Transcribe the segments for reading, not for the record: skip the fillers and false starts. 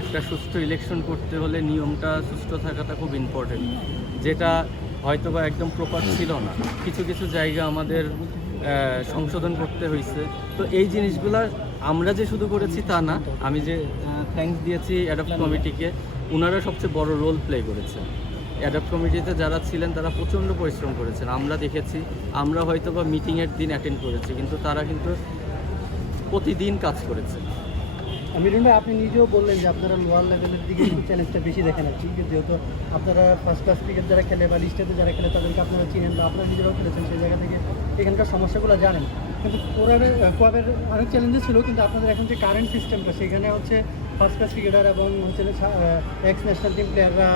একটা সুষ্ঠু ইলেকশন করতে হলে নিয়মটা সুষ্ঠু থাকাটা খুব ইম্পর্টেন্ট, যেটা হয়তোবা একদম প্রপার ছিল না। কিছু কিছু জায়গা আমাদের সংশোধন করতে হয়েছে। তো এই জিনিসগুলো আমরা যে শুধু করেছি তা না, আমি যে থ্যাঙ্কস দিয়েছি অ্যাডপ্ট কমিটিকে, ওনারা সবচেয়ে বড় রোল প্লে করেছেন। অ্যাডপ্ট কমিটিতে যারা ছিলেন তারা প্রচণ্ড পরিশ্রম করেছেন, আমরা দেখেছি। আমরা হয়তো বা মিটিংয়ের দিন অ্যাটেন্ড করেছি, কিন্তু তারা কিন্তু প্রতিদিন কাজ করেছে। মিলন ভাই, আপনি নিজেও বললেন যে আপনারা লোয়ার লেভেলের দিকে একটু চ্যালেঞ্জটা বেশি দেখেন আর কি, যেহেতু আপনারা ফার্স্ট ক্লাস ক্রিকেট যারা খেলে বা লিস্টেতে যারা খেলে তাদেরকে আপনারা চিনেন বা আপনারা নিজেরাও খেলেছেন, সেই জায়গা থেকে এখানকার সমস্যাগুলো জানেন। কিন্তু কোয়াবের অনেক চ্যালেঞ্জেস ছিল, কিন্তু আপনাদের এখন যে কারেন্ট সিস্টেমটা সেখানে হচ্ছে ফার্স্ট ক্লাস ক্রিকেটার এবং হচ্ছে এক্স ন্যাশনাল টিম প্লেয়াররা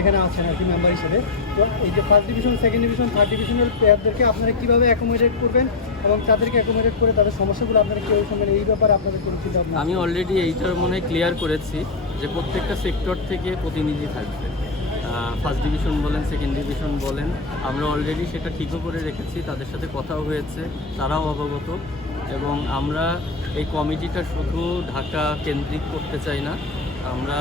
এখানে আছেন আর কি মেম্বার হিসেবে। তো এই যে first division, second division, third ডিভিশনের প্লেয়ারদেরকে আপনারা কীভাবে অ্যাকোমোডেট করবেন এবং তাদেরকে অ্যাকোমোডেট করে তাদের সমস্যাগুলো আপনারা কেউ শুনবেন, এই ব্যাপারে আপনাদের কোনো চিন্তা ভাবনা? আমি অলরেডি এইটার মনে ক্লিয়ার করেছি যে প্রত্যেকটা সেক্টর থেকে প্রতিনিধি থাকবে। ফার্স্ট ডিভিশন বলেন, সেকেন্ড ডিভিশন বলেন, আমরা অলরেডি সেটা ঠিকও করে রেখেছি। তাদের সাথে কথাও হয়েছে, তারাও অবগত। এবং আমরা এই কমিটিটা শুধু ঢাকা কেন্দ্রিক করতে চাই না, আমরা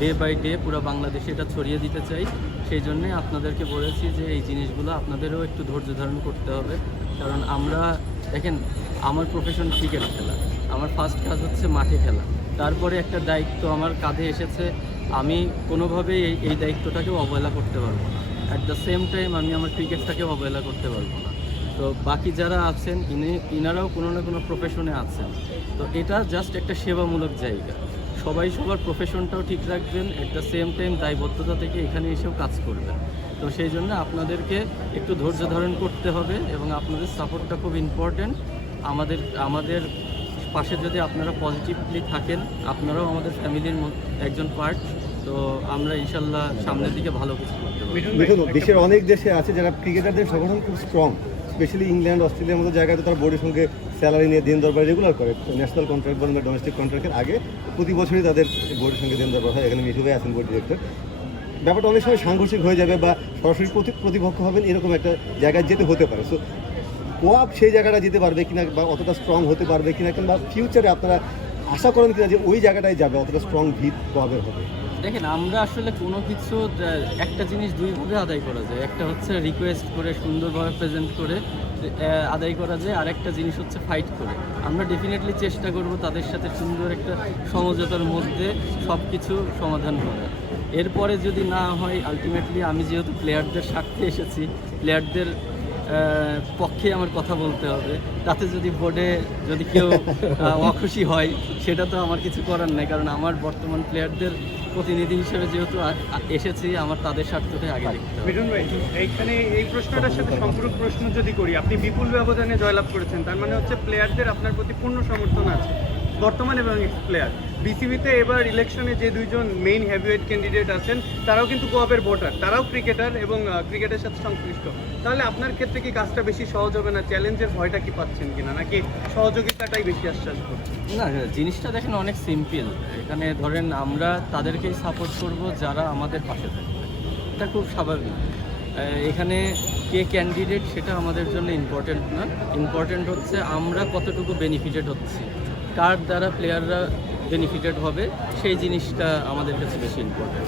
ডে বাই ডে পুরো বাংলাদেশে এটা ছড়িয়ে দিতে চাই। সেই জন্যে আপনাদেরকে বলেছি যে এই জিনিসগুলো আপনাদেরও একটু ধৈর্য ধারণ করতে হবে। কারণ আমরা দেখেন, আমার প্রফেশন ক্রিকেট খেলা, আমার ফার্স্ট কাজ হচ্ছে মাঠে খেলা। তারপরে একটা দায়িত্ব আমার কাঁধে এসেছে, আমি কোনোভাবেই এই দায়িত্বটাকেও অবহেলা করতে পারবো না। অ্যাট দ্য সেম টাইম আমি আমার ক্রিকেটটাকেও অবহেলা করতে পারবো না। তো বাকি যারা আছেন ইনারাও কোনো না কোনো প্রফেশনে আছেন। তো এটা জাস্ট একটা সেবামূলক জায়গা, সবাই সবার প্রফেশনটাও ঠিক রাখবেন, অ্যাট দ্য সেম টাইম দায়বদ্ধতা থেকে এখানে এসেও কাজ করবেন। তো সেই জন্য আপনাদেরকে একটু ধৈর্য ধারণ করতে হবে এবং আপনাদের সাপোর্টটা খুব ইম্পর্ট্যান্ট। আমাদের পাশে যদি আপনারা পজিটিভলি থাকেন, আপনারাও আমাদের ফ্যামিলির একজন পার্ট। তো আমরা ইনশাল্লাহ সামনের দিকে ভালো কিছু করতে পারবো। দেশের অনেক দেশে আছে যারা ক্রিকেটারদের সংগঠন খুব স্ট্রং, স্পেশালি ইংল্যান্ড, অস্ট্রেলিয়ার মতো জায়গাতে তারা বোর্ডের সঙ্গে স্যালারি নিয়ে দিন দরবার রেগুলার করে। ন্যাশনাল কন্ট্রাক্ট বলেন বা ডোমেস্টিক কন্ট্রাক্টের আগে প্রতি বছরই তাদের বোর্ডের সঙ্গে দিন দরবার হয়। এখানে মিঠু ভাই আছেন বোর্ড ডিরেক্টর। ব্যাপারটা অনেক সময় সাংঘর্ষিক হয়ে যাবে বা সরাসরি প্রতিপক্ষ হবেন, এরকম একটা জায়গায় যেতে হতে পারে। সো কোয়াব সেই জায়গাটা যেতে পারবে কিনা বা অতটা স্ট্রং হতে পারবে কিনা, কিংবা ফিউচারে আপনারা আশা করেন কিনা যে ওই জায়গাটায় যাবে, অতটা স্ট্রং ভিত কোয়াবের হবে? দেখেন, আমরা আসলে কোনো কিছু একটা জিনিস দুইভাবে আদায় করা যায়। একটা হচ্ছে রিকোয়েস্ট করে সুন্দরভাবে প্রেজেন্ট করে আদায় করা যায়, আর একটা জিনিস হচ্ছে ফাইট করে। আমরা ডেফিনেটলি চেষ্টা করব তাদের সাথে সুন্দর একটা সমঝোতার মধ্যে সব কিছু সমাধান করার। এরপরে যদি না হয়, আলটিমেটলি আমি যেহেতু প্লেয়ারদের স্বার্থে এসেছি, প্লেয়ারদের পক্ষে আমার কথা বলতে হবে। তাতে যদি বোর্ডে যদি কেউ অখুশি হয়, সেটা তো আমার কিছু করার নেই। কারণ আমার বর্তমান প্লেয়ারদের প্রতিনিধি হিসেবে যেহেতু এসেছি, আমার তাদের স্বার্থটাই আগে দেখতে হবে। মিঠুন ভাই, এইখানে এই প্রশ্নটার সাথে সম্পূরক প্রশ্ন যদি করি, আপনি বিপুল ব্যবধানে জয়লাভ করেছেন, তার মানে হচ্ছে প্লেয়ারদের আপনার প্রতি পূর্ণ সমর্থন আছে, বর্তমান এবং এক্স প্লেয়ার। বিসিবিতে এবার ইলেকশনে যে দুইজন মেইন হেভিওয়েট ক্যান্ডিডেট আছেন, তারাও কিন্তু কোয়াবের ভোটার, তারাও ক্রিকেটার এবং ক্রিকেটের সাথে সংশ্লিষ্ট। তাহলে আপনার ক্ষেত্রে কি কাজটা বেশি সহজ হবে না? চ্যালেঞ্জের ভয়টা কি পাচ্ছেন কিনা, নাকি সহযোগিতাটাই বেশি আশ্বাস করছেন? না, জিনিসটা দেখেন অনেক সিম্পল। এখানে ধরেন আমরা তাদেরকেই সাপোর্ট করব যারা আমাদের পাশে থাকবে, এটা খুব স্বাভাবিক। এখানে কে ক্যান্ডিডেট সেটা আমাদের জন্য ইম্পর্টেন্ট না। ইম্পর্টেন্ট হচ্ছে আমরা কতটুকু বেনিফিটেড হচ্ছি, কার দ্বারা প্লেয়াররা বেনিফিটেড হবে, সেই জিনিসটা আমাদের কাছে বেশি ইম্পর্টেন্ট।